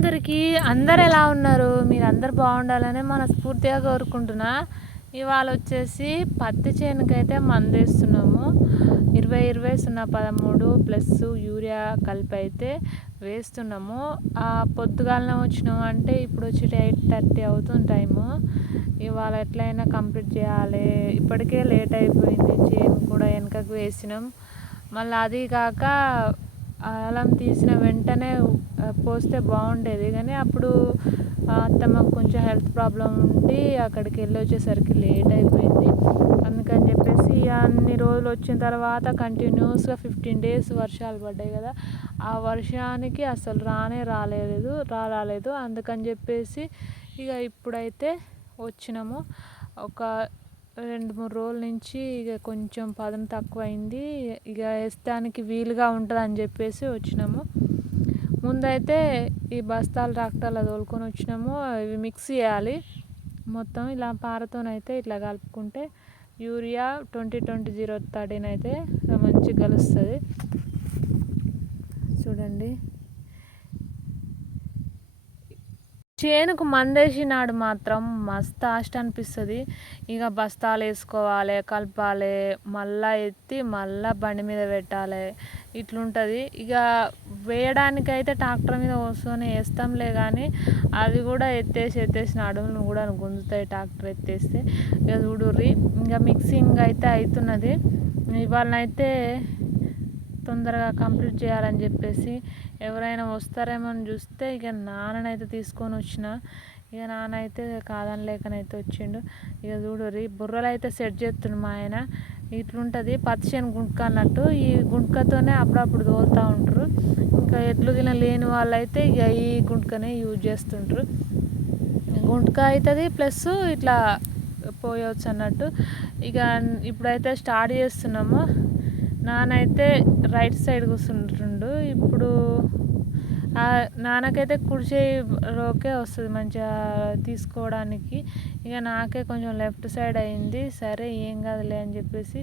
అందరికీ అందరు ఎలా ఉన్నారు? మీరు అందరు బాగుండాలని మనస్ఫూర్తిగా కోరుకుంటున్నా. ఇవాళ వచ్చేసి పత్తి చేనుకైతే మందేస్తున్నాము. ఇరవై ఇరవై సున్నా పదమూడు ప్లస్ యూరియా కలిపి అయితే వేస్తున్నాము. ఆ పొద్దుగాలనే వచ్చినాము అంటే ఇప్పుడు వచ్చి ఎయిట్ థర్టీ అవుతుంది టైము. ఇవాళ ఎట్లయినా కంప్లీట్ చేయాలి. ఇప్పటికే లేట్ అయిపోయింది. చేను కూడా వెనకకు వేసినాం. మళ్ళీ అది కాక అలం తీసిన వెంటనే పోస్తే బాగుండేది. కానీ అప్పుడు అత్తమ్మకు కొంచెం హెల్త్ ప్రాబ్లం ఉండి అక్కడికి వెళ్ళి వచ్చేసరికి లేట్ అయిపోయింది. అందుకని చెప్పేసి ఇక అన్ని రోజులు వచ్చిన తర్వాత కంటిన్యూస్గా ఫిఫ్టీన్ డేస్ వర్షాలు పడ్డాయి కదా. ఆ వర్షానికి అసలు రానే రాలేదు రా రాలేదు. అందుకని చెప్పేసి ఇక ఇప్పుడైతే వచ్చినాము. ఒక రెండు మూడు రోజుల నుంచి ఇక కొంచెం పదం తక్కువ అయింది ఇక వేస్తానికి వీలుగా ఉంటుంది అని చెప్పేసి వచ్చినాము. ముందైతే ఈ బస్తాలు ట్రాక్టర్లు తోలుకొని వచ్చినాము. ఇవి మిక్స్ చేయాలి. మొత్తం ఇలా పారతోనైతే ఇట్లా కలుపుకుంటే urea twenty twenty zero thirteen అయితే మంచిగా కలుస్తుంది. చూడండి. చేనుకు మందేసినాడు మాత్రం మస్తు ఆస్ట్ అనిపిస్తుంది. ఇక బస్తాలు వేసుకోవాలి కలపాలి మళ్ళా ఎత్తి మళ్ళా బండి మీద పెట్టాలి. ఇట్లుంటుంది. ఇక వేయడానికైతే ట్రాక్టర్ మీద వస్తూనే వేస్తాంలే కానీ అది కూడా ఎత్తేసి ఎత్తేసి నడుములు కూడా గుంజుతాయి ట్రాక్టర్ ఎత్తేస్తే. ఇక చూడుర్రి ఇంకా మిక్సింగ్ అయితే అవుతున్నది ఇవాళనైతే తొందరగా కంప్లీట్ చేయాలని చెప్పేసి ఎవరైనా వస్తారేమో అని చూస్తే ఇక నాన్ననైతే తీసుకొని వచ్చిన. ఇక నాన్న అయితే కాదని లేకనైతే వచ్చిండు. ఇక చూడరి బుర్రలు అయితే సెట్ చేస్తుండు మా ఆయన. ఇట్లుంటుంది పచ్చిని గుంటక అన్నట్టు ఈ గుంటకతోనే అప్పుడప్పుడు తోలుతూ ఉంటారు. ఇంకా ఎడ్లు గిన లేని వాళ్ళైతే ఇక ఈ గుంటకనే యూజ్ చేస్తుంటారు. గుంటక అవుతుంది ప్లస్ ఇట్లా పోయవచ్చు అన్నట్టు. ఇక ఇప్పుడైతే స్టార్ట్ చేస్తున్నాము. నానైతే రైట్ సైడ్ కూర్చుంటుండు. ఇప్పుడు నాన్నకైతే కుడి రోకే వస్తుంది మంచిగా తీసుకోవడానికి. ఇక నాకే కొంచెం లెఫ్ట్ సైడ్ అయింది. సరే ఏం కాదులే అని చెప్పేసి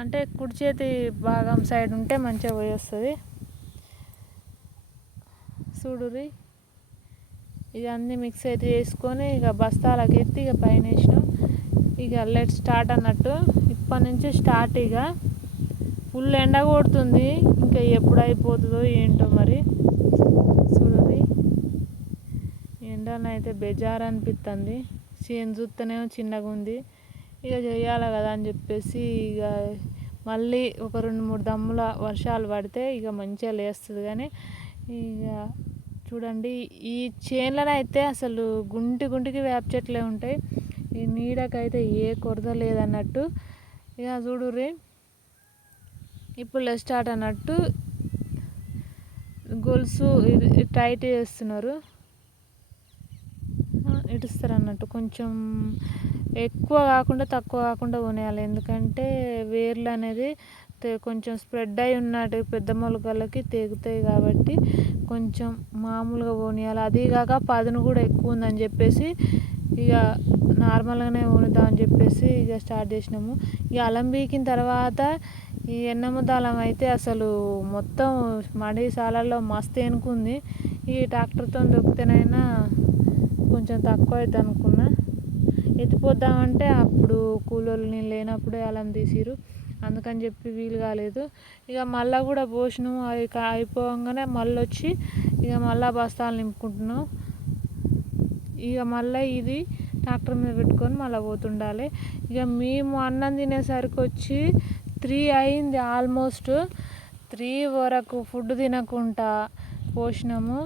అంటే కుడి చేతి భాగం సైడ్ ఉంటే మంచిగా పోయి వస్తుంది. చూడురి ఇదన్నీ మిక్స్ అయితే చేసుకొని ఇక బస్తాలకు ఎత్తి ఇక పైన వేసినాం. ఇక లెట్ స్టార్ట్ అన్నట్టు. ఇప్పటి నుంచి స్టార్ట్ ఇక. ఫుల్ ఎండ కొడుతుంది. ఇంకా ఎప్పుడు అయిపోతుందో ఏంటో మరి చూడండి ఎండలో అయితే బెజార్ అనిపిస్తుంది చేను చూస్తేనేమో చిన్నగా ఉంది. ఇక చేయాలి కదా అని చెప్పేసి ఇక మళ్ళీ ఒక రెండు మూడు దమ్ముల వర్షాలు పడితే ఇక మంచిగా లేస్తుంది కానీ ఇక చూడండి ఈ చేనులలో అయితే అసలు గుంటి గుంటికి వేప చెట్లే ఉంటాయి. ఈ నీడకైతే ఏ కొరత లేదన్నట్టు. ఇక చూడుర్రి. ఇప్పుడు లెస్ స్టార్ట్ అన్నట్టు గొలుసు ఇది టైట్ చేస్తున్నారు. ఇడుస్తారు అన్నట్టు కొంచెం ఎక్కువ కాకుండా తక్కువ కాకుండా కొనేయాలి. ఎందుకంటే వేర్లు అనేది కొంచెం స్ప్రెడ్ అయి ఉన్నట్టు పెద్ద మొలకలకి తెగుతాయి కాబట్టి కొంచెం మామూలుగా పోనీయాలి అది కాక పదును కూడా ఎక్కువ ఉందని చెప్పేసి ఇక నార్మల్గానే వండుదామని చెప్పేసి ఇక స్టార్ట్ చేసినాము. ఇక అలం బీకిన తర్వాత ఈ ఎన్నముదాలం అయితే అసలు మొత్తం మడి సాలల్లో మస్తు ఎనుకుంది ఈ ట్రాక్టర్తో దొక్కితేనైనా కొంచెం తక్కువ అవుతుంది అనుకున్నా ఎత్తిపోద్దామంటే అప్పుడు కూలోళ్ళు నేను లేనప్పుడే అలం తీసిరు అందుకని చెప్పి వీలు కాలేదు. ఇక మళ్ళీ కూడా పోసినాము. అవి అయిపోగానే మళ్ళీ వచ్చి ఇక మళ్ళీ బస్తాలు నింపుకుంటున్నాం. ఇక మళ్ళీ ఇది ట్రాక్టర్ మీద పెట్టుకొని మళ్ళీ పోతుండాలి. ఇక మేము అన్నం తినేసరికి వచ్చి త్రీ అయింది ఆల్మోస్ట్. త్రీ వరకు ఫుడ్ తినకుండా పోసినాము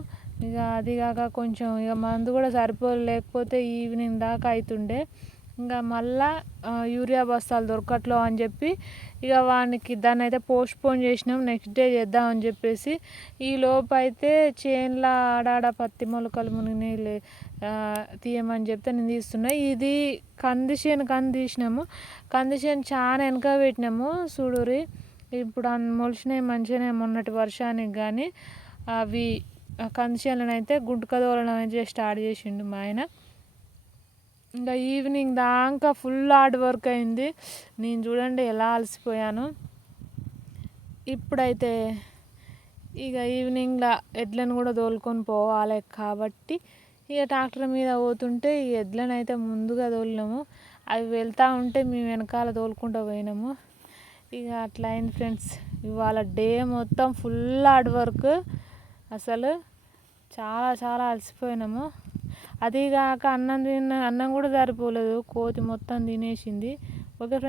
ఇక అది కాక కొంచెం ఇక మందు కూడా సరిపోలేకపోతే ఈవినింగ్ దాకా అవుతుండే ఇంకా మళ్ళా యూరియా బస్తాలు దొరకట్లో అని చెప్పి ఇక వానికి దాన్ని అయితే పోస్ట్పోన్ చేసినాం. నెక్స్ట్ డే చేద్దాం అని చెప్పేసి ఈ లోపు అయితే చేన్ల ఆడాడ పత్తి మొలకలు మునిగినాయి తీయమని చెప్తే నేను తీస్తున్నా. ఇది కంది చేను కంది తీసినాము. కంది చేను చాలా వెనక పెట్టినాము. చూడురి ఇప్పుడు అన్ మొలిచినాయి మంచిగానే మొన్నటి వర్షానికి కానీ అవి కంది చేనులను అయితే గుంటక దోలడం అయితే స్టార్ట్ చేసిండు మా ఆయన. ఇంకా ఈవినింగ్ దాకా ఫుల్ హార్డ్ వర్క్ అయింది. నేను చూడండి ఎలా అలసిపోయాను. ఇప్పుడైతే ఇక ఈవినింగ్లో ఎడ్లను కూడా తోలుకొని పోవాలి కాబట్టి ఇక ట్రాక్టర్ మీద పోతుంటే ఈ ఎడ్లనైతే ముందుగా తోలినాము. అవి వెళ్తూ ఉంటే మేము వెనకాల తోలుకుంటూ పోయినాము. ఇక అట్లా అయింది ఫ్రెండ్స్. ఇవాళ డే మొత్తం ఫుల్ హార్డ్ వర్క్. అసలు చాలా చాలా అలసిపోయినాము. అది కాక అన్నం తిన్న అన్నం కూడా సరిపోలేదు. కోతి మొత్తం తినేసింది. Okay friends.